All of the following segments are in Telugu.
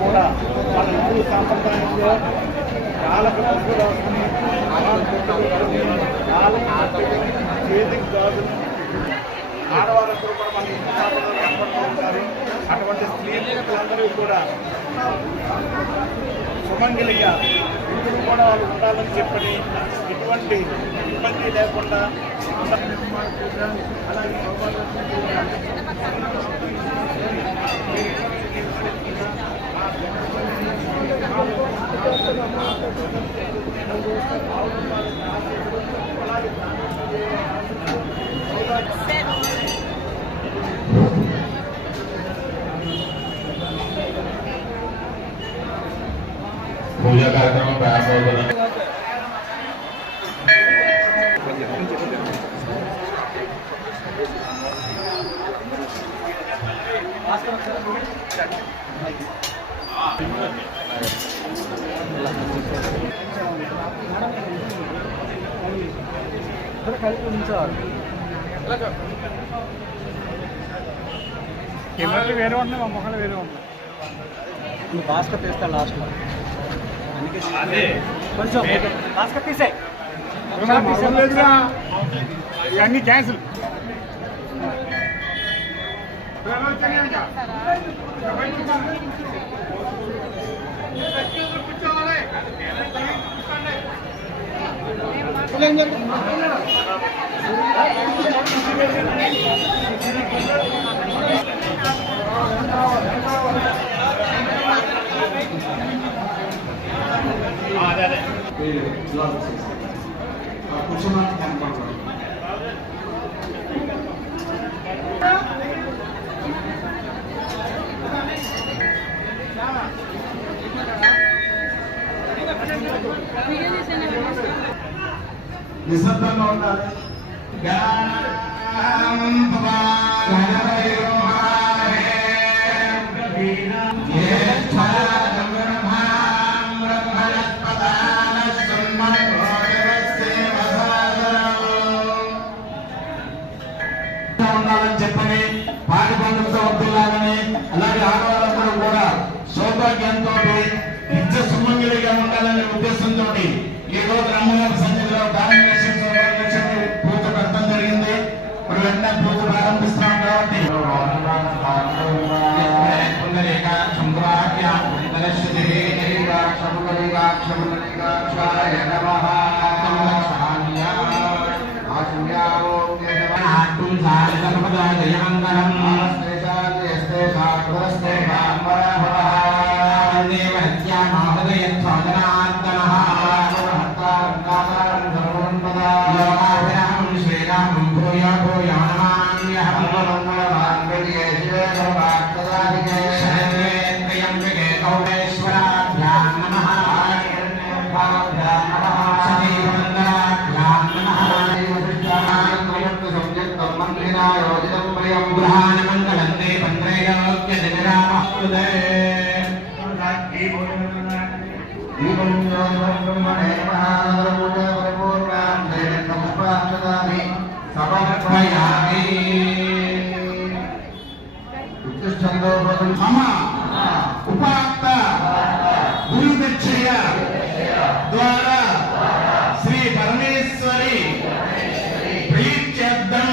కూడా మన హిందూ సాంప్రదాయంలో కాళ్ళకు చేతికి గాజులు ఆడవాళ్ళందరూ కూడా మన హిందూ సాంప్రదాయం కనపడుతూ ఉంటారు. అటువంటి స్త్రీలందరూ కూడా సుమంగళిగా ఇప్పుడు కూడా వాళ్ళు ఉండాలని చెప్పని ఎటువంటి ఇబ్బంది లేకుండా అలాగే पूजा कार्यक्रम प्रारंभ होगा। కెమెరాలు వేరే ఉన్నాయి, మా మొక్కలు వేరే ఉన్నాయి. భాస్కర్ తీస్తాను లాస్ట్లో కొంచెం భాస్కర్ తీసే లేదురా, ఇవన్నీ క్యాన్సిల్. నిశ్శబ్దంగా ఉండాలి. ఉండాలని చెప్పని పాటి పండుగతో వద్దులాలని, అలాగే ఆడవాళ్ళందరూ కూడా సౌభాగ్యంతో నిత్య సుమంగళిగా ఉండాలనే ఉద్దేశంతో ఈ రోజు అమ్మగారి సన్నిధిలో పూజ పెట్టడం జరిగింది. ఇప్పుడు వెంటనే పూజ ప్రారంభిస్తున్నాం కాబట్టి ఉపాత్త గురుదక్షయ ద్వారా శ్రీ పరమేశ్వరి ప్రీత్యర్థం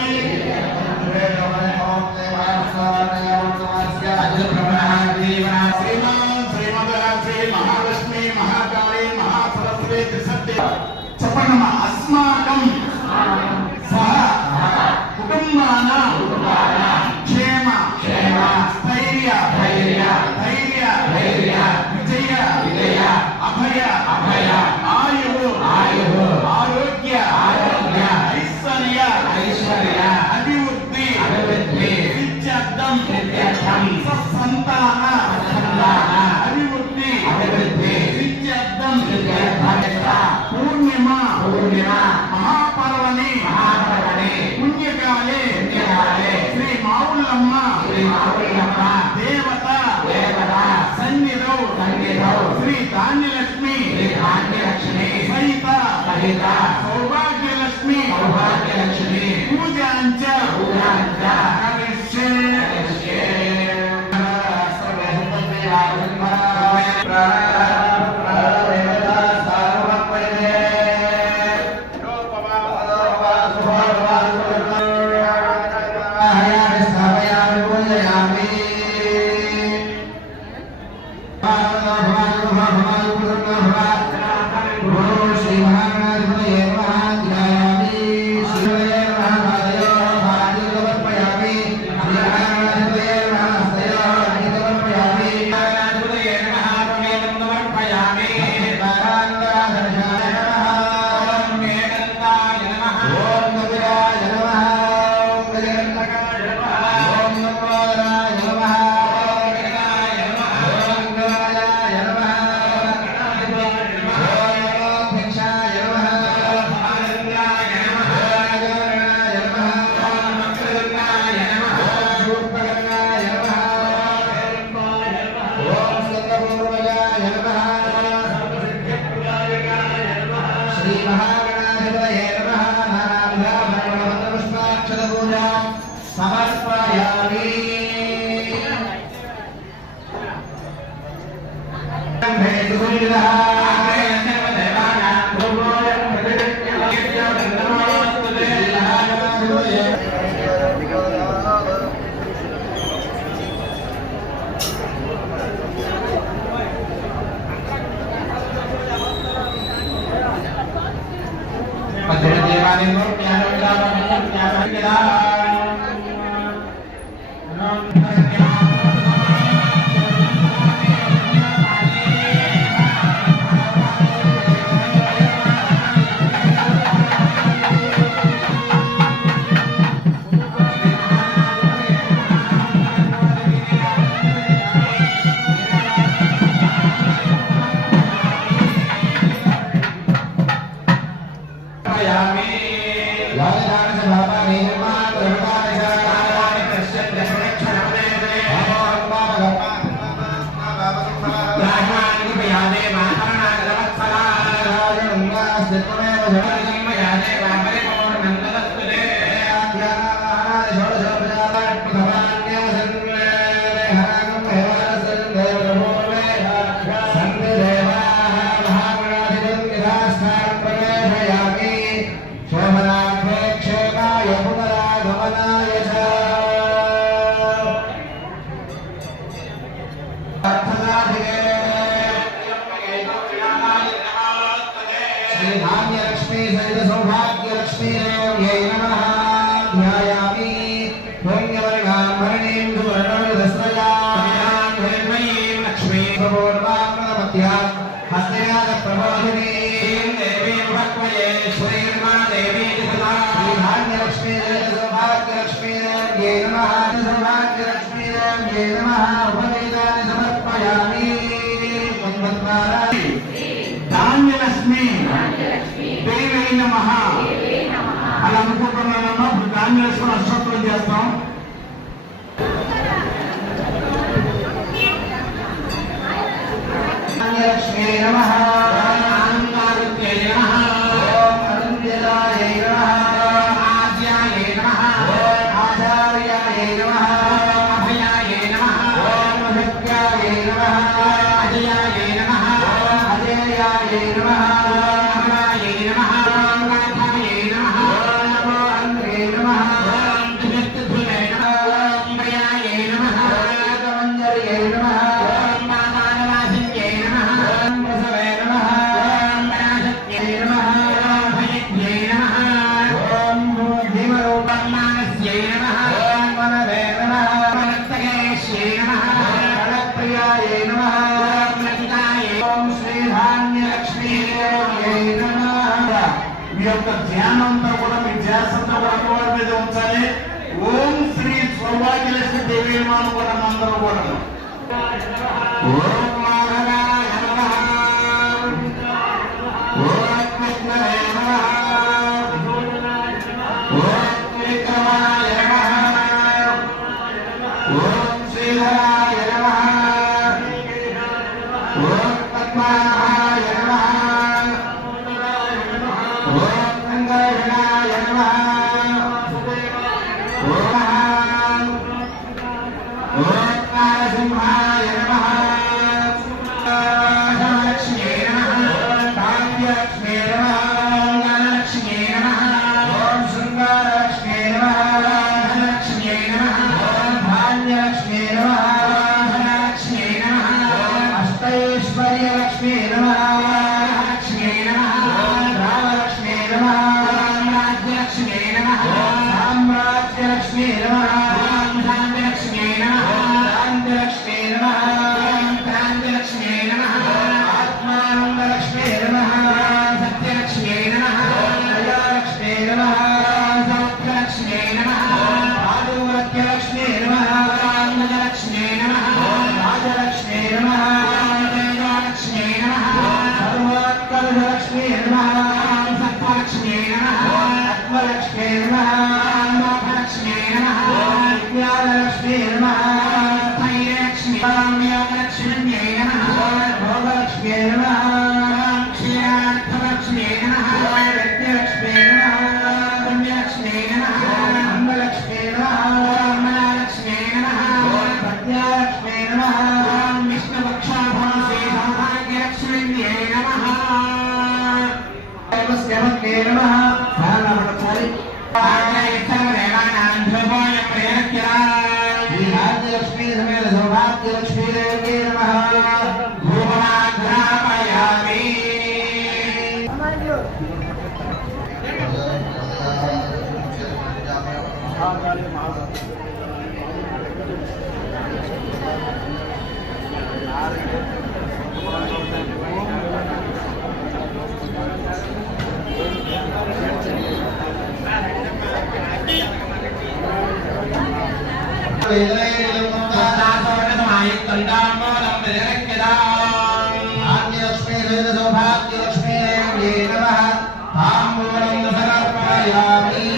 శ్రీ మహాలక్ష్మి మహాకాళి మహాసరస్వతి త్రిశక్తి చెప్పండి. అస్మాకం సహ కుటుంబాన క్షేమ స్థైర్య విజయ అభయ ఆయు ఆరోగ్య ఐశ్వర్య అభివృద్ధి సిద్ధ్యర్థం సంతాన ధాన్యలక్ష్మి దేవై నమః అలా అనుకుంటున్నానమ్మా. ఇప్పుడు ధాన్యలక్ష్మి అష్టోత్తరం చేస్తాం. ధాన్యలక్ష్మి నమః మీ యొక్క ధ్యానంతో కూడా మీ ధ్యాసంతో కూడా అమ్మవారి మీద ఉంచాలి. ఓం శ్రీ సౌభాగ్యలక్ష్మి దేవి నమః కూడా అందరూ కూడా ఓం మాధవాయ నమః ఓం కృష్ణాయ నమః ఓం విక్రమాయ నమః ఓం శ్రీధరాయ నమః ఓం పద్మాయ నమః ఓం గంగాధరాయ నమః ఓం నారసింహాయ నమః లక్ష్మీ నమః భోగలక్ష్మీ నమః క్షీరార్థలక్ష్మీ నమః విద్యలక్ష్మీ నమః పుణ్యలక్ష్మీ నమః మంగళలక్ష్మీ నమః మహాలక్ష్మీ నమః పద్యాలక్ష్మీ నమః విష్ణుపక్షాభాసే సౌభాగ్యలక్ష్మీ నమః నమస్తే నమః సారనామటసారి लक्ष्मी समेत सौभाग्य लक्ष्मी देवी नमः भूमनाग्रापयामि सौभाग्यलक्ष्मी देवी नमः ताम्बूलं समर्पयामि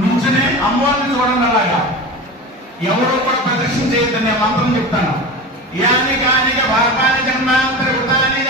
నుంచునే అమ్మవారిని చూడండి. అలాగా ఎవరో కూడా ప్రదర్శన చేయొద్దని మంత్రం చెప్తాను. యాని కానిక భాగాని జన్మాంతర కృతాని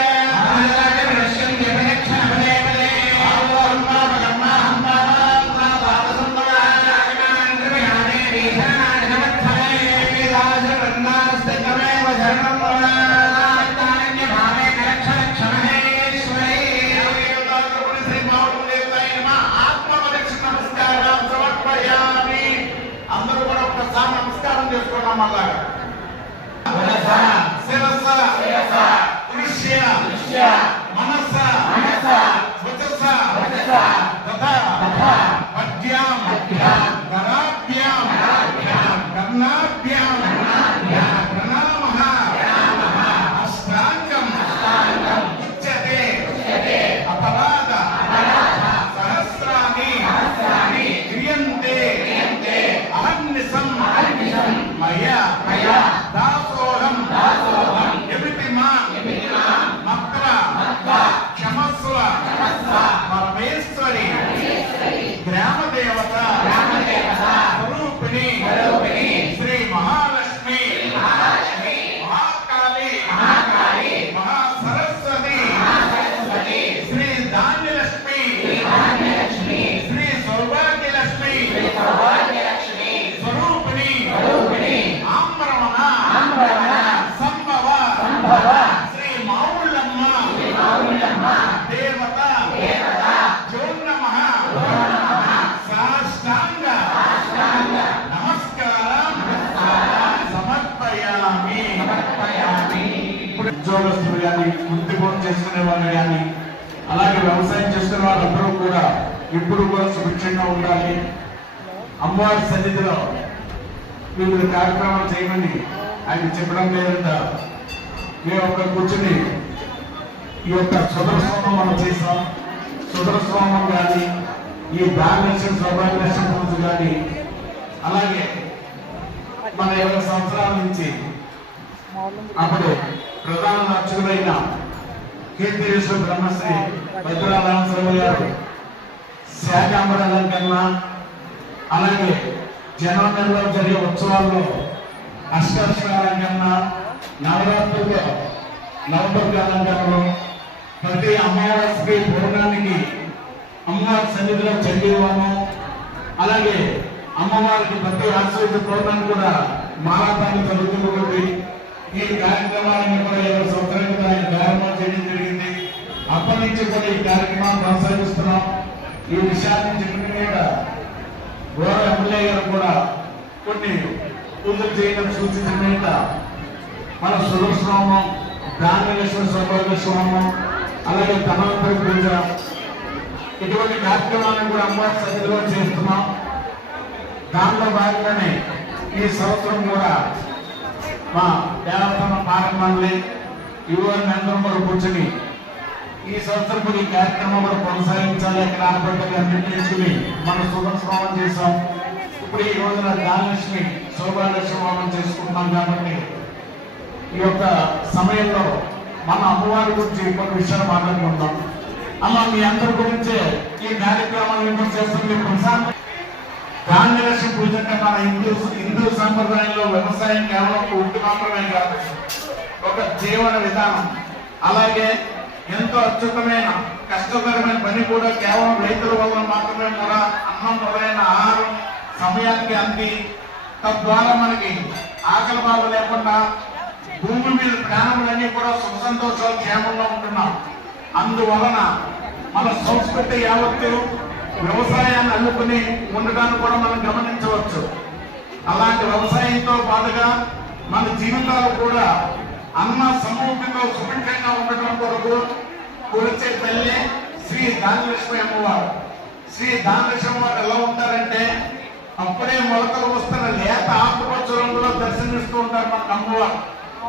శ్రీ మహాలక్ష్మి మహాకాళి మహా సరస్వతి శ్రీ ధాన్యలక్ష్మి శ్రీ సౌభాగ్యలక్ష్మి స్వరూపిణి ఆమ్రమణ సంభవ శ్రీ మావుళ్ళమ్మ దేవత జోన్నమ చేసుకునే వాళ్ళు కానీ అలాగే వ్యవసాయం చేసుకునే వాళ్ళందరూ కూడా ఇప్పుడు కూడా సుభిక్షంగా ఉండాలి. అమ్మవారి సన్నిధిలో వివిధ కార్యక్రమాలు చేయమని ఆయన చెప్పడం లేదంట. మేము ఒక కూర్చుని ఈ యొక్క సుదర్శనం మనం చేసాం. సుదర్శనం కానీ ఈ దానలక్ష్యం సౌభాగ్యలక్ష్యం పూజ కానీ అలాగే మన 20 సంవత్సరాల నుంచి అప్పుడు ప్రధాన అర్చకులైన కీర్తిరేశ్వర బ్రహ్మశ్రీ భద్రారామస్వామి గారు శాకాంబర అలంకరణ అలాగే జనవరిలో జరిగే ఉత్సవాల్లో అష్టాదశ అలంకరణ నవరాత్రుల్లో నవదుర్గ అలంకరణలు ప్రతి అమావాస్యకి పౌర్ణానికి అమ్మవారి సన్నిధిలో చండీవాము అలాగే అమ్మవారికి ప్రతి ఆశ్రయ పౌర్ణాన్ని కూడా మారాథాన్ని జరుగుతుంది. ఈ కార్యక్రమాలను కూడా 20 సంవత్సరాలుగా ఆయన ప్రారంభం చేయడం జరిగింది. అప్పటి నుంచి కూడా ఈ కార్యక్రమాన్ని కొనసాగిస్తున్నాం. ఈ విషయాన్ని చెప్పిన మీద గౌరవ ఎమ్మెల్యే గారు కూడా కొన్ని పూజలు చేయడం సూచించిన మీద మన సుదర్శనోమం దానలక్ష్మి సౌభాగ్యస్వామం అలాగే ధనవంతరి పూజ ఇటువంటి కార్యక్రమాలను కూడా అమ్మవారి సన్నిధిలో చేస్తున్నాం. దాంట్లో భాగంగానే ఈ సంవత్సరం కూడా మా దేవతమ పాఠమాలని యువని అందరం కూడా కూర్చొని ఈ సంవత్సరం కూడా ఈ కార్యక్రమం కూడా కొనసాగించాలి. అక్కడ ఆడబిడ్డగా నిర్ణయించుకుని మనం సుదర్శనం చేశాం. ఇప్పుడు ఈ రోజున ధనలక్ష్మి సౌభాగ్యలక్ష్మి హోమం చేసుకుంటున్నాం కాబట్టి ఈ యొక్క సమయంలో మన అమ్మవారి గురించి కొన్ని విషయాలు మాట్లాడుకుంటాం. అమ్మ మీ అందరి గురించే ఈ కార్యక్రమాలను చేస్తుంది. ధాన్యలక్ష్మి పూజ అంటే మన హిందూ సంప్రదాయంలో వ్యవసాయం కేవలం ఉట్టి మాత్రమే కాదు, ఒక జీవన విధానం. అలాగే ఎంతో అద్భుతమైన కష్టతరమైన పని కూడా కేవలం రైతుల వల్ల మాత్రమే కూడా అన్నం మొదలైన ఆహారం సమయానికి అంది తద్వారా మనకి ఆకలి బాధ లేకుండా భూమి మీద ప్రాణములన్నీ కూడా సుఖ సంతోషాలు క్షేమంగా ఉంటున్నాం. అందువలన మన సంస్కృతి యావత్తు వ్యవసాయాన్ని అల్లుకుని ఉండడాన్ని కూడా మనం గమనించవచ్చు. అలాంటి వ్యవసాయంతో పాటుగా మన జీవితాలు కూడా అన్న సమూహంగా సుభిక్షంగా ఉండటం కొరకు కొలిచే తల్లి శ్రీ ధాన్యలక్ష్మి అమ్మవారు. శ్రీ ధాన్యలక్ష్మి అమ్మవారు ఎలా ఉంటారంటే అప్పుడే మొలకలు వస్తున్న లేత ఆకుపచ్చ రంగులో దర్శనమిస్తూ ఉంటారు మన అమ్మవారు.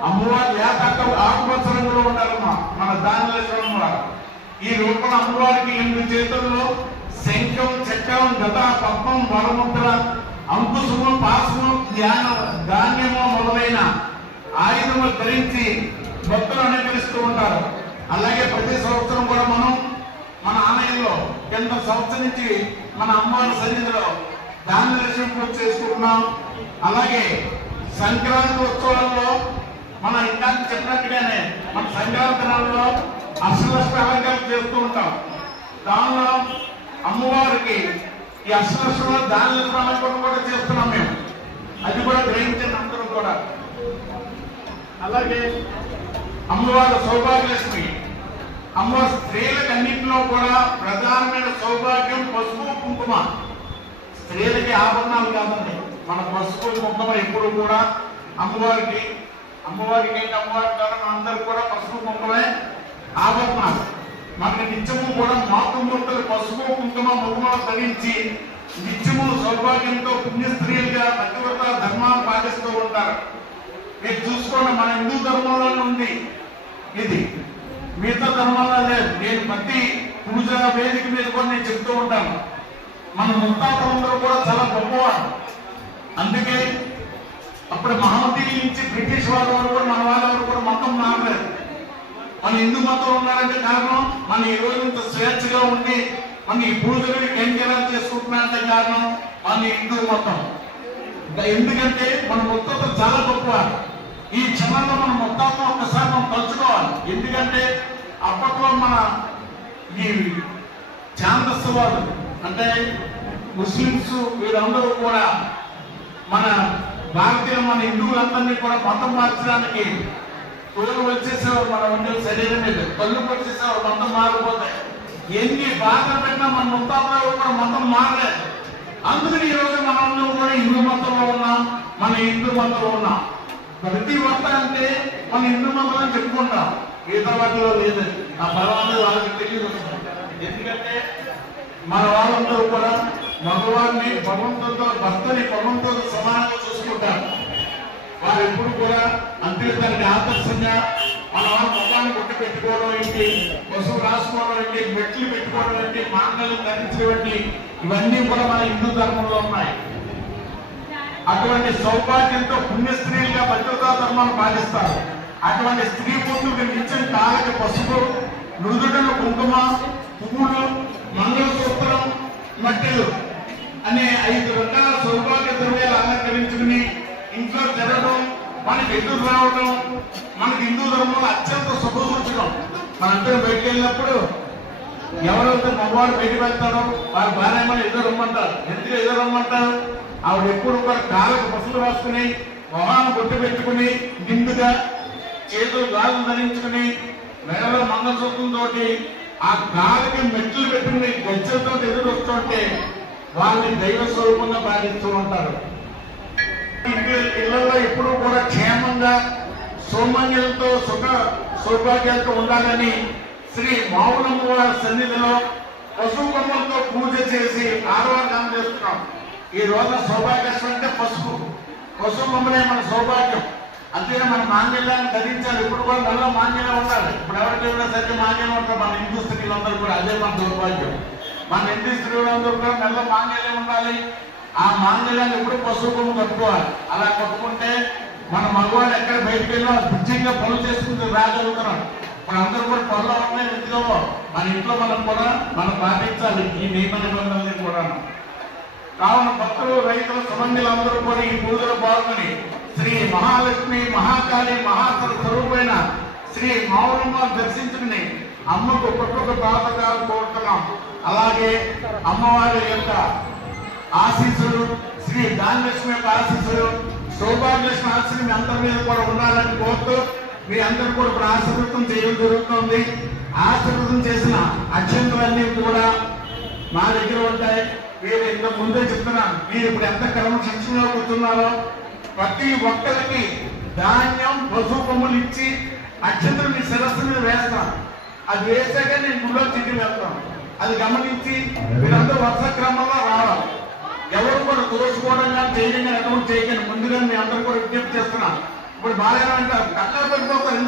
అమ్మవారు లేత ఆకుపచ్చ రంగులో ఉంటారమ్మా మన ధాన్యలక్ష్మి అమ్మవారు. ఈ రూపంలో అమ్మవారికి 8 చేతుల్లో శంఖం చక్రం గద పద్మం వరముద్ర అంకుశము పాశము ధాన్యము మొదలైన ఆయుధములు ధరించి భక్తులు అనుకరిస్తూ ఉంటారు. అలాగే ప్రతి సంవత్సరం కూడా మనం మన ఆలయంలో 8 సంవత్సరం నుంచి మన అమ్మవారి సన్నిధిలో ధాన్యలక్ష్మి పూజ చేసుకుంటున్నాం. అలాగే సంక్రాంతి ఉత్సవాల్లో మన ఇందాక చెప్పినట్టుగానే మన సంక్రాంతి నెలలో అష్టలక్ష్మి అలంకారం చేస్తూ ఉంటాం. దానిలో అమ్మవారికి ఈ అష్టలక్ష్మిలో ధాన్యలక్ష్మి అలంకరణ కూడా చేస్తున్నాం మేము. అది కూడా గ్రహించిన అందరూ కూడా. అలాగే అమ్మవారి సౌభాగ్యలక్ష్మి అమ్మవారి స్త్రీలకు అన్నింటిలో కూడా ప్రధానమైన సౌభాగ్యం పసుపు కుంకుమ. స్త్రీలకి ఆభరణాలు కాదండి, మన పసుపు కుంకుమ ఎప్పుడు కూడా అమ్మవారికి ఏంటి అమ్మవారి కారణం అందరూ కూడా పసుపు కుంకుమే ఆభరణాలు. మనకి నిత్యము కూడా మాతృమూర్తులు పసుపు కుంకుమ ముఖములు ధరించి నిత్యము సౌభాగ్యంతో పుణ్య స్త్రీలుగా పతివ్రత ధర్మాన్ని పాటిస్తూ ఉంటారు. మీరు చూసుకోండి, మన హిందూ ధర్మంలోనే ఉంది ఇది, మిగతా ధర్మంలో లేదు. నేను ప్రతి పూజ వేదిక మీద కూడా నేను చెప్తూ ఉంటాను, మన ముత్తాతలందరూ కూడా చాలా గొప్పవారు. అందుకే అప్పుడు మహమ్మదీయుల నుంచి బ్రిటిష్ వాళ్ళ వారు కూడా మన వాళ్ళెవరు కూడా మతం మారలేదు. మన హిందూ మతం ఉన్నారంటే కారణం మన ఈ రోజు ఇంత స్వేచ్ఛగా ఉండి మన ఈ పూజలు కైంకర్యాలు చేసుకుంటున్నారంటే కారణం మన హిందూ మతం. ఎందుకంటే మన ముత్తాతలు చాలా గొప్పవారు. ఈ క్షణంలో మన ముత్తాతను ఒక్కసారి మనం తలుచుకోవాలి. ఎందుకంటే అప్పట్లో మన ఈ ఛాందస్సు వాళ్ళు అంటే ముస్లింస్ వీరందరూ కూడా మన భారతీయులు మన హిందువులందరినీ కూడా మతం మార్చడానికి తోలు వచ్చేసేవారు. మన ఉండే శరీరం మీద కళ్ళు వచ్చేసేవారు, మతం మారిపోతాయి. ఎన్ని బాధలు పెట్టినా మన ముత్తాతలు కూడా మతం మారలేదు. అందుకని ఈ రోజు మనం కూడా హిందూ మతంలో ఉన్నాం, మన హిందూ మతంలో ఉన్నాం. ప్రతి ఒక్క అంటే మన హిందూ మతం అని చెప్పుకుంటాం, గీత వాటిలో లేదు. ఆ పర్వాలేదు వాళ్ళకి తెలియదు. ఎందుకంటే మన వాళ్ళందరూ కూడా మగవారిని భగవంతుడితో, భర్తని భగవంతుడితో సమానంగా చూసుకుంటారు. వారు ఎప్పుడు కూడా అంతే దానికి ఆదర్శంగా మన వాళ్ళ ముఖాన్ని కొట్టి పెట్టుకోవడం ఏంటి, పసుపు రాసుకోవడం ఏంటి, మెట్లు పెట్టుకోవడం ఏంటి, మాంగళ్యం ధరించడం ఇవన్నీ కూడా మన హిందూ ధర్మంలో ఉన్నాయి. అటువంటి సౌభాగ్యంతో పుణ్య స్త్రీలుగా భద్రతా ధర్మాన్ని పాటిస్తారు. అటువంటి స్త్రీ పుట్టుకు నిత్యం కాళ్ళకి పసుపు, నుదుటను కుంకుమ, పువ్వులు, మంగళసూత్రం, మట్టెలు అనే 5 రకాల సౌభాగ్య ద్రవ్యాలు అలంకరించుకుని ఇంట్లో తిరగడం, మనకి ఎదురు రావడం మనకి హిందూ ధర్మంలో అత్యంత శుభసూచకం. మనందరం బయటకు వెళ్ళినప్పుడు ఎవరైతే మగవాడు బయటకు వెళ్తారో వారి భార్యమని ఎదురు రమ్మంటారు. ఎందుకు ఎదురు రమ్మంటారు? ఆవిడ ఎప్పుడు కూడా కాళ్ళకు పసులు రాసుకుని, మొహాన్ని కొట్టి పెట్టుకుని, నిండుగా చేతులు గాజులు ధరించుకుని, మెడలో మంగళసూత్రంతో ఆ కాళ్ళకి మెట్లు పెట్టుకుని గజ్జలతో ఎదురు వస్తుంటే వాళ్ళని దైవ స్వరూపంగా భావిస్తూ ఉంటారు. ఇళ్లలో ఎప్పుడు కూడా క్షేమంగా సౌమంగళ్యంతో సుఖ సౌభాగ్యాలతో ఉండాలని శ్రీ మావులమ్మ వారి సన్నిధిలో పసుపు కొమ్మలతో పూజ చేసి ఆరాధన చేస్తున్నాం. ఈ రోజు సౌభాగ్యం అంటే పసుపు కొమ్మలే మన సౌభాగ్యం. అంతేగా మన మాంగళ్యాన్ని ధరించాలి. ఇప్పుడు కూడా నల్ల మాంగళ్యం ఉండాలి. ఇప్పుడు ఎవరికైనా సరిగ్గా మాంగళ్యం ఉంటారు. మన హిందూ స్త్రీలందరూ కూడా అదే మన దౌర్భాగ్యం. మన హిందూ స్త్రీలందరూ కూడా నల్ల మాంగళ్యం ఉండాలి. ఆ మాంగళ్యాన్ని ఎప్పుడు పసుపు కొమ్మ కట్టుకోవాలి. అలా కట్టుకుంటే మన మగవాళ్ళు ఎక్కడ బయటకు వెళ్ళినా బిజ్జంగా పనులు చేసుకుంటూ రాగలుగుతున్నాం. మన అందరూ కూడా పనులు ఉన్నాయి. ఎందుకో మన ఇంట్లో మనం కూడా మనం పాటించాలి ఈ నియమ నిబంధనలు కూడా. కావున భక్తులు, రైతుల సంబంధులందరూ కూడా ఈ పూజలో పాల్గొని శ్రీ మహాలక్ష్మి, మహాకాళి, మహాసర స్వరూపైన శ్రీ మావులమ్మ దర్శించుకుని అమ్మకు ఒక్కొక్క పాతకాలు కోరుతున్నాం. అలాగే అమ్మవారి యొక్క ఆశీస్సులు, శ్రీ ధాన్యలక్ష్మి యొక్క ఆశీస్సులు, సౌభాగ్యలక్ష్మి ఆశీస్సులు మీ అందరి మీద కూడా ఉండాలని కోరుతూ మీ అందరూ కూడా ఆశీర్వృతం చేయడం జరుగుతుంది. ఆశీర్వృతం చేసిన అక్షంతలన్నీ కూడా మా దగ్గర ఉంటాయి. మీరు ఇంత ముందే చెప్తున్నాను, మీరు ఇప్పుడు ఎంత క్రమశిక్షణలో కూర్చున్నారో ప్రతి ఒక్కరికి ధాన్యం, పశువు కొమ్ములు ఇచ్చి అక్షంతలు మీ శిరస్సు మీద వేస్తాం. అది వేసాక నేను గుళ్ళో తిరిగి వెళ్తాం. అది గమనించి మీరందరూ వరుస క్రమంలో రావాలి. ఎవరు కూడా దోచుకోవడం కానీ చేయడం కానీ ఎటువంటి చేయకండి. ముందుగా మీ అందరూ కూడా విజ్ఞప్తి చేస్తున్నాం. ఇప్పుడు బాగా అంటారు కట్ల పడిపోతారు.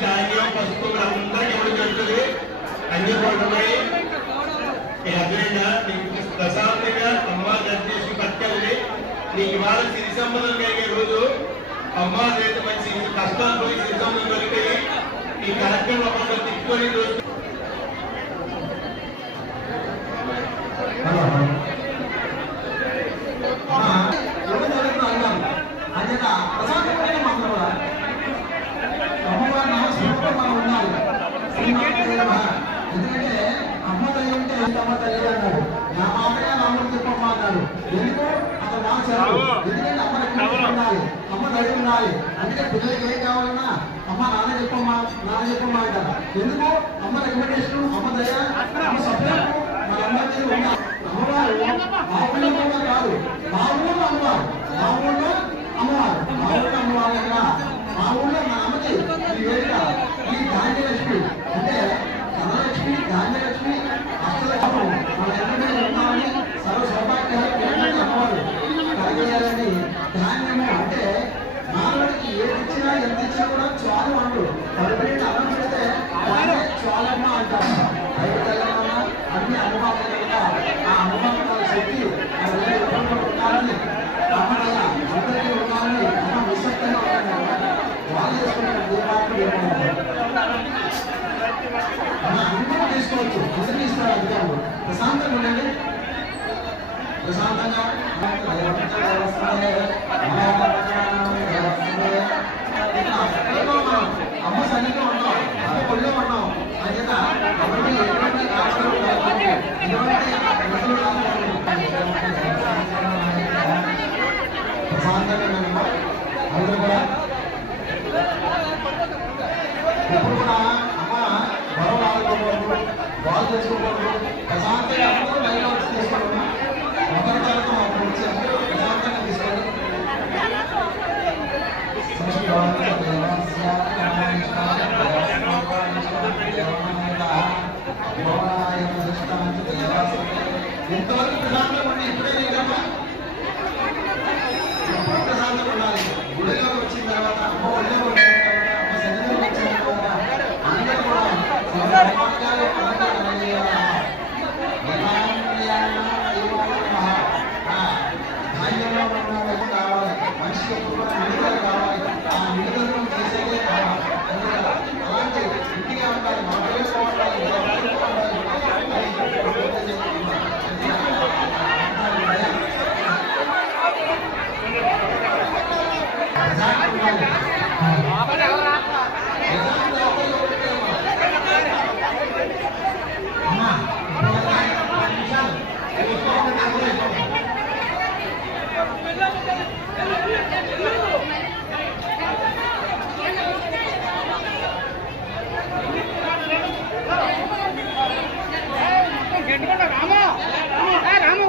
ధాన్యం పసుపు అందరికీ ఎవరు జరుగుతుంది అన్ని పడుతున్నాయి అదేనా నీకు ప్రశాంతంగా అమ్మ దర్శించి పట్టుకెళ్ళి నీకు ఇవాళ సిరి సంబంధం కలిగే రోజు అమ్మ రేపు మంచి కష్టాలు పోయి సిరి సంబంధం కలిగి ఈ కరెక్ట్గా ఒకళ్ళు తిప్పుకొని రోజు ఎందుకంటే అమ్మ తల్లి ఉంటే అమ్మ తల్లి అన్నాడు నా మాటగా అమ్మకు చెప్పమ్మ అన్నాడు ఎందుకు అతను నాకు చెప్పు ఎందుకంటే అమ్మ ఉండాలి అమ్మ తల్లి ఉండాలి అందుకే పిల్లలకి ఏం కావాలన్నా అమ్మ నాన్న చెప్పమ్మా అంటారు ఎందుకు అమ్మ రికమెండేషన్ అమ్మ దయ అమ్మ సపోర్ట్ మనందరికీ ఉండాలి అమ్మవారు మా ఊళ్ళో కూడా కాదు మా ఊళ్ళో అమ్మవారు మా ఊళ్ళో అమ్మవారు దగ్గర మా ఊళ్ళో మా అమ్మకి ఈ వేదిక ఈ ధాన్యలక్ష్మి అంటే ధనలక్ష్మి ధాన్యలక్ష్మి అష్టలక్ష్మి మన ఎన్నడూ ఉన్నామని సర్వ సౌభాగ్యాలు అమ్మవారు కలిగేయాలని ధాన్యము అంటే మానవుడికి ఏది ఇచ్చినా ఎంత ఇచ్చినా కూడా చాలు అంటూ కడుపుని అన్నం పెడితే దాన్నే చాలమ్మ అంటారు ఐదు అన్ని అమ్మవారి ఆ అమ్మవారి శక్తి ఉండాలని అమ్మడయ్య అందరికీ ఉండాలని అమ్మ నిశ్శక్తంగా ఉండాలి వాళ్ళు చేసుకుంటారు అందరూ తీసుకోవచ్చు అందరికీ ఇస్తారు అధికారులు ప్రశాంతంగా ఉండండి ప్రశాంతంగా అమ్మ సన్నిధిలో ఉన్నాం అమ్మ ఒళ్ళో ఉన్నాం అంచేత ఎవరికి ఎటువంటి ప్రశాంతంగా అందరూ కూడా ఎప్పుడు కూడా అమ్మ గొడవ ఆడుకోకూడదు బాల్ చేసుకోకూడదు ప్రశాంతంగా అందరూ లైన్లో వచ్చి తీసుకోవడం ఒకరి తర్వాత ఒకరు వచ్చి అందరూ ప్రశాంతంగా తీసుకోండి ఎంతవరకు ప్రశాంతంగా ఉండి ఇప్పుడే లేదమ్మా ఎప్పుడు ప్రశాంతంగా ఉండాలి గుడిలో వచ్చిన తర్వాత అమ్మ ఒళ్ళో వచ్చిన తర్వాత అమ్మ సన్నిధిలో వచ్చిన తర్వాత అందరూ కూడా ధాన్యంలో ఉన్న కావాలి మనిషికి ఎప్పుడు కూడా విడుదల కావాలి ఆ విడుదలను చేసేదే కావాలి అలాంటి ఇంటిగా ఉండాలి మా పిల్లలు రామ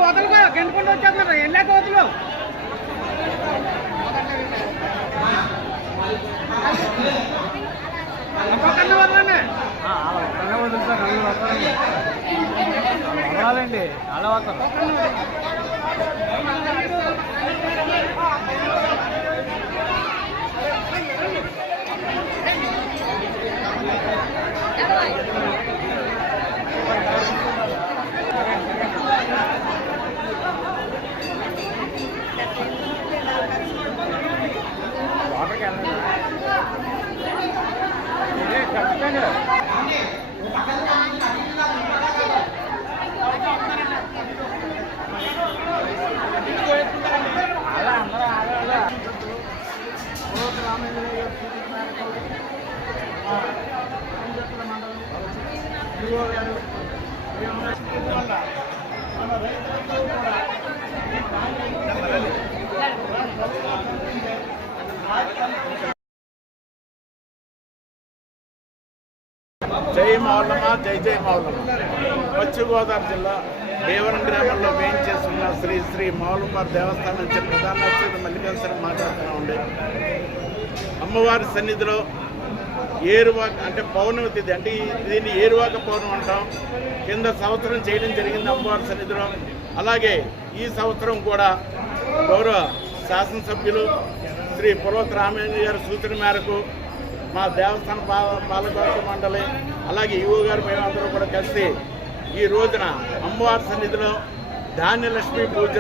వదలుకో గెంటుకుంటూ వచ్చేస్తున్నారు వెళ్ళాక వదులు ఒక్కొక్కరిని వదలండి వదలాలండి అలా వస్తారు జై మౌలమ్మ జై జై మౌలమ్మ. పశ్చిమ గోదావరి జిల్లా దేవరం గ్రామంలో వేయించేస్తున్న శ్రీ శ్రీ మౌలమ్మ దేవస్థానం నుంచి ప్రధాన అర్చకుడు మల్లికార్జున మాట్లాడుతున్నామండి. అమ్మవారి సన్నిధిలో ఏరువాక అంటే పౌర్ణమి తిథి అంటే దీన్ని ఏరువాక పౌర్ణమి అంటాం. కింద సంవత్సరం చేయడం జరిగింది అమ్మవారి సన్నిధిలో. అలాగే ఈ సంవత్సరం కూడా గౌరవ శాసనసభ్యులు శ్రీ పులవతి రామయ్య గారి సూచన మేరకు మా దేవస్థాన పాలకవర్గ మండలి అలాగే ఈవో గారు మేమందరూ కూడా కలిసి ఈ రోజున అమ్మవారి సన్నిధిలో ధాన్యలక్ష్మి పూజ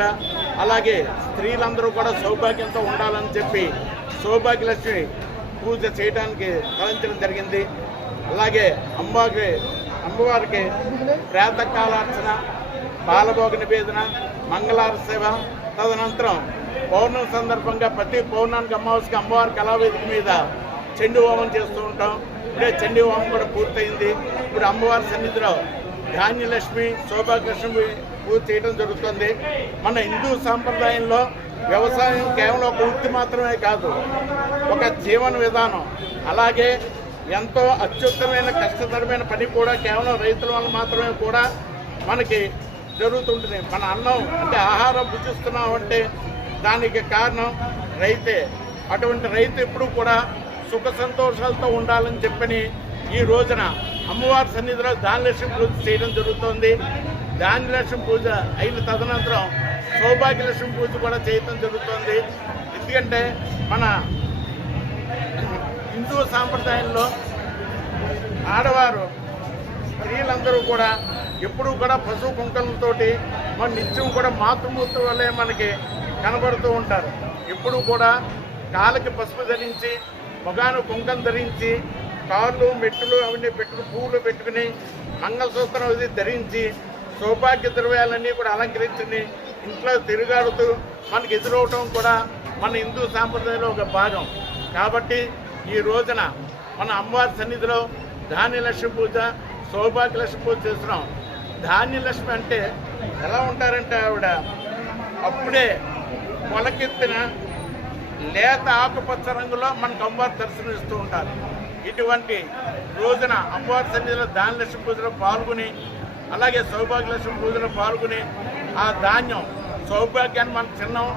అలాగే స్త్రీలందరూ కూడా సౌభాగ్యంతో ఉండాలని చెప్పి సౌభాగ్యలక్ష్మి పూజ చేయడానికి తలంచడం జరిగింది. అలాగే అమ్మవారికి ప్రాతకాలార్చన, బాలభోగ నివేదన, మంగళారతి సేవ, తదనంతరం పౌర్ణమి సందర్భంగా ప్రతి పౌర్ణానికి అమావాస్యకి అమ్మవారికి కళావేదిక మీద చండీ హోమం చేస్తూ ఉంటాం. ఇప్పుడే చండీ హోమం కూడా పూర్తయింది. ఇప్పుడు అమ్మవారి సన్నిధిలో ధాన్యలక్ష్మి, సౌభాగ్యలక్ష్మి పూజ చేయడం జరుగుతుంది. మన హిందూ సాంప్రదాయంలో వ్యవసాయం కేవలం ఒక వృత్తి మాత్రమే కాదు, ఒక జీవన విధానం. అలాగే ఎంతో అత్యుత్తమైన కష్టతరమైన పని కూడా కేవలం రైతుల వల్ల మాత్రమే కూడా మనకి జరుగుతుంటుంది. మన అన్నం అంటే ఆహారం భుజిస్తున్నాం అంటే దానికి కారణం రైతే. అటువంటి రైతు ఎప్పుడు కూడా సుఖ సంతోషాలతో ఉండాలని చెప్పని ఈ రోజున అమ్మవారి సన్నిధిలో ధాన్యలక్ష్మి పూజ చేయడం జరుగుతుంది. ధాన్యలక్ష్మి పూజ అయిన తదనంతరం సౌభాగ్యలక్ష్మి పూజ కూడా చేయడం జరుగుతుంది. ఎందుకంటే మన హిందూ సాంప్రదాయంలో ఆడవారు స్త్రీలందరూ కూడా ఎప్పుడూ కూడా పశువు కుంకలతోటి మన నిత్యం కూడా మాతృమూర్తి వల్లే మనకి కనబడుతూ ఉంటారు. ఎప్పుడు కూడా కాళ్ళకి పసుపు ధరించి, మొగాను కుంకం ధరించి, కాళ్ళు మెట్టులు అవన్నీ పెట్టుకుని, పువ్వులు పెట్టుకుని, మంగళసూత్రం అది ధరించి, సౌభాగ్య ద్రవ్యాలన్నీ కూడా అలంకరించుకుని ఇంట్లో తిరుగాడుతూ మనకి ఎదురవటం కూడా మన హిందూ సాంప్రదాయంలో ఒక భాగం. కాబట్టి ఈ రోజున మన అమ్మవారి సన్నిధిలో ధాన్యలక్ష్మి పూజ, సౌభాగ్యలక్ష్మి పూజ చేస్తున్నాం. ధాన్యలక్ష్మి అంటే ఎలా ఉంటారంటే ఆవిడ అప్పుడే మొలకెత్తిన లేత ఆకుపచ్చ రంగులో మనకు అమ్మవారి దర్శనమిస్తూ ఉంటారు. ఇటువంటి రోజున అమ్మవారి సన్నిధిలో ధాన్యలక్ష్మి పూజలో పాల్గొని అలాగే సౌభాగ్యలక్ష్మి పూజలో పాల్గొని ఆ ధాన్యం సౌభాగ్యాన్ని మనకు చిన్నం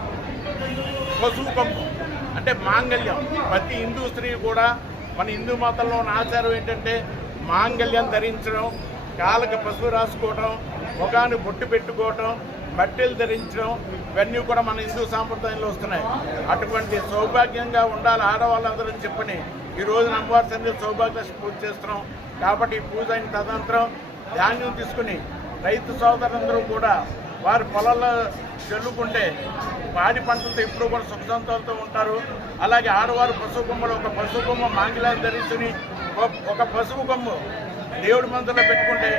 పశువు కొమ్ము అంటే మాంగళ్యం. ప్రతి హిందూ స్త్రీ కూడా మన హిందూ మతంలో ఉన్న ఆచారం ఏంటంటే మాంగళ్యం ధరించడం, కాళ్ళకి పసుపు రాసుకోవడం, ముఖాన్ని బొట్టు పెట్టుకోవటం, బట్టలు ధరించడం, ఇవన్నీ కూడా మన హిందూ సాంప్రదాయంలో వస్తున్నాయి. అటువంటి సౌభాగ్యంగా ఉండాలి ఆడవాళ్ళందరూ చెప్పని ఈ రోజున అమ్మవారి సన్నిధిలో సౌభాగ్యలక్ష్మి పూజ చేస్తున్నాం. కాబట్టి ఈ పూజ అయిన తదనంతరం ధాన్యం తీసుకుని రైతు సోదరులందరూ కూడా వారి పొలాల్లో చల్లుకుంటే పాడి పంటలతో ఎప్పుడూ కూడా సుఖ సంతోషాలతో ఉంటారు. అలాగే ఆడవారు పశువు కొమ్మలు ఒక పశువు కొమ్మ మాంగిలాన్ని ధరించుని ఒక పశువు కొమ్ము దేవుడి మందులో పెట్టుకుంటే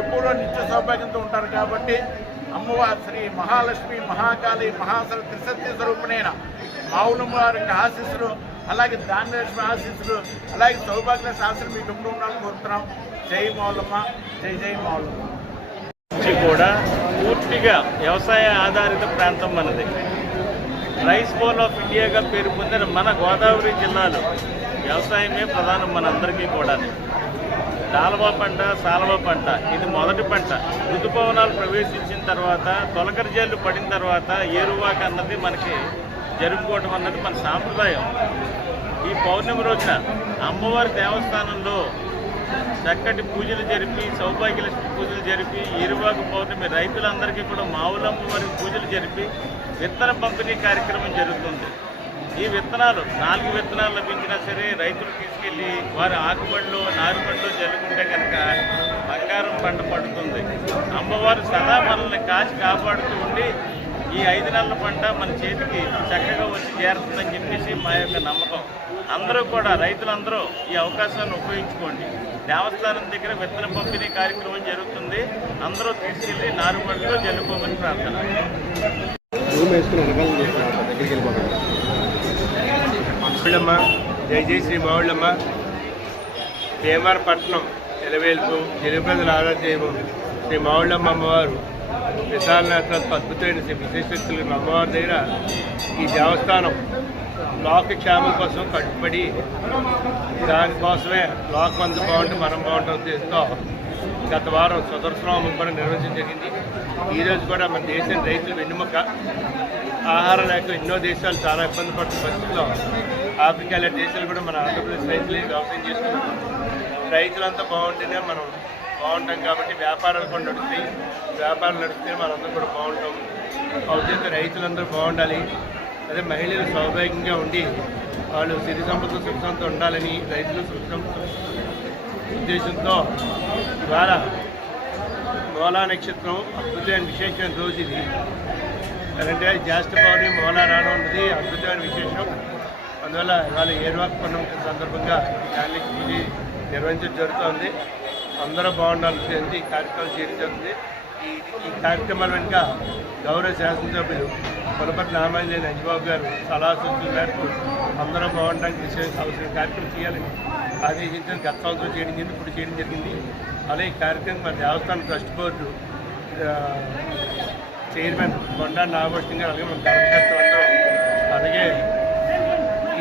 ఎప్పుడూ నిత్య సౌభాగ్యంతో ఉంటారు. కాబట్టి అమ్మవారి శ్రీ మహాలక్ష్మి, మహాకాళి, మహాసర త్రిశక్తి స్వరూపునైన మావులమ్మ వారికి ఆశీస్సులు, అలాగే ధాన్యలక్ష్మి ఆశీస్సులు, అలాగే సౌభాగ్యలక్ష్మి ఆశీస్సులు మీకు ఎప్పుడు ఉండాలని కోరుతున్నాం. జై మావులమ్మ, జై జై మావులమ్మ. కూడా పూర్తిగా వ్యవసాయ ఆధారిత ప్రాంతం మనది. రైస్ బౌల్ ఆఫ్ ఇండియాగా పేరు పొందిన మన గోదావరి జిల్లాలో వ్యవసాయమే ప్రధానం మనందరికీ కూడా. దాల్వా పంట, సాల్వా పంట ఇది మొదటి పంట. ఋతుపవనాలు ప్రవేశించిన తర్వాత, తొలకరి జల్లు పడిన తర్వాత ఏరువాక అన్నది మనకి జరుపుకోవటం అన్నది మన సాంప్రదాయం. ఈ పౌర్ణమి రోజున అమ్మవారి దేవస్థానంలో చక్కటి పూజలు జరిపి, సౌభాగ్యలక్ష్మి పూజలు జరిపి, ఏరువాక పౌర్ణమి రైతులందరికీ కూడా మావులమ్మ వారికి పూజలు జరిపి విత్తన పంపిణీ కార్యక్రమం జరుగుతుంది. ఈ విత్తనాలు 4 విత్తనాలు లభించినా సరే రైతులు తీసుకెళ్ళి వారి ఆకుబడిలో, నారుబడిలో జల్లుకుంటే కనుక బంగారం పంట పడుతుంది. అమ్మవారు సదా మనల్ని కాచి కాపాడుతూ ఉండి ఈ 5 నెలల పంట మన చేతికి చక్కగా వచ్చి చేరుతుందని చెప్పేసి మా యొక్క నమ్మకం. అందరూ కూడా రైతులందరూ ఈ అవకాశాన్ని ఉపయోగించుకోండి. దేవస్థానం దగ్గర విత్తన పంపిణీ కార్యక్రమం జరుగుతుంది. అందరూ తీసుకెళ్ళి నారుబడిలో జల్లుకోమని ప్రార్థన. మావుళ్ళమ్మ, జై జై శ్రీ మావుళ్ళమ్మ. భీమవరపట్నం ఎలవేల్పు జనప్రజల ఆరాధ్యము శ్రీ మావుళ్ళమ్మ అమ్మవారు విశాలనేత్రాలతో అద్భుతమైన విశేషశక్తులు అమ్మవారి దగ్గర ఈ దేవస్థానం లోక క్షేమం కోసం కట్టుబడి దానికోసమే లోకం అంత బాగుంటే మనం బాగుంటాం ఉద్దేశంతో గత వారం సుదర్శనం కూడా నిర్వహించడం జరిగింది. ఈరోజు కూడా మన దేశం రైతులు వెన్నుముక. ఆహారం లేక ఎన్నో దేశాలు చాలా ఇబ్బంది పడుతున్న పరిస్థితుల్లో ఆఫ్రికా లాంటి దేశాలు కూడా మన ఆంధ్రప్రదేశ్ రైతులు వ్యవసాయం చేసుకుంటాం. రైతులంతా బాగుంటేనే మనం బాగుంటాం. కాబట్టి వ్యాపారాలు కూడా నడుస్తాయి. వ్యాపారాలు నడిస్తే మనందరం కూడా బాగుంటాం. అవుతే రైతులందరూ బాగుండాలి. అదే మహిళలు సౌభాగ్యంగా ఉండి వాళ్ళు సిరి సంపద సుఖంతో ఉండాలని, రైతులు సుఖంతో ఉద్దేశంతో ఇవాళ మూలా నక్షత్రం అద్భుతమైన విశేషమైన రోజు ఇది. అంటే జ్యేష్ఠ పౌర్ణమి మూలా రావడం అన్నది అద్భుతమైన విశేషం. అందువల్ల ఇవాళ ఏరువాక పౌర్ణమి సందర్భంగా ఈ కాలనీకి పూజ నిర్వహించడం జరుగుతుంది. అందరూ బాగుండాలని ఈ కార్యక్రమం చేయడం జరుగుతుంది. ఈ కార్యక్రమాల వెనుక గౌరవ శాసనసభ్యులు పులపర్తి రామాంజనేయ అంజబాబు గారు సలహా సూచనల మేరకు అందరూ బాగుండడానికి అవసరం కార్యక్రమం చేయాలని ఆదేశించిన గత సంవత్సరం చేయడం జరిగింది, ఇప్పుడు చేయడం జరిగింది. అలాగే ఈ కార్యక్రమం మన దేవస్థానం ట్రస్ట్ బోర్డు చైర్మన్ కొండా నాగభూషణ్ గారు, అలాగే మన ధర్మకర్తలు అందరూ, అలాగే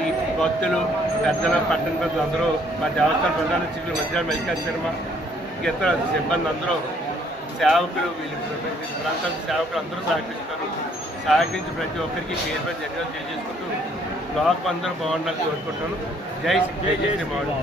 ఈ భక్తులు పెద్దలు పట్టణ పెద్దలు అందరూ మా దేవస్థాన ప్రధాన అర్చకులు మధ్యాహ్నం మల్లికార్జున శర్మ ఇతర సిబ్బంది అందరూ సేవకులు వీళ్ళు ప్రాంతాల సేవకులు అందరూ సహకరిస్తారు. సహకరించి ప్రతి ఒక్కరికి పేరు పై ధన్యవాదాలు తెలియజేసుకుంటూ లోకం అందరూ బాగుండాలని కోరుకుంటున్నాను. జై శ్రీ మావులు.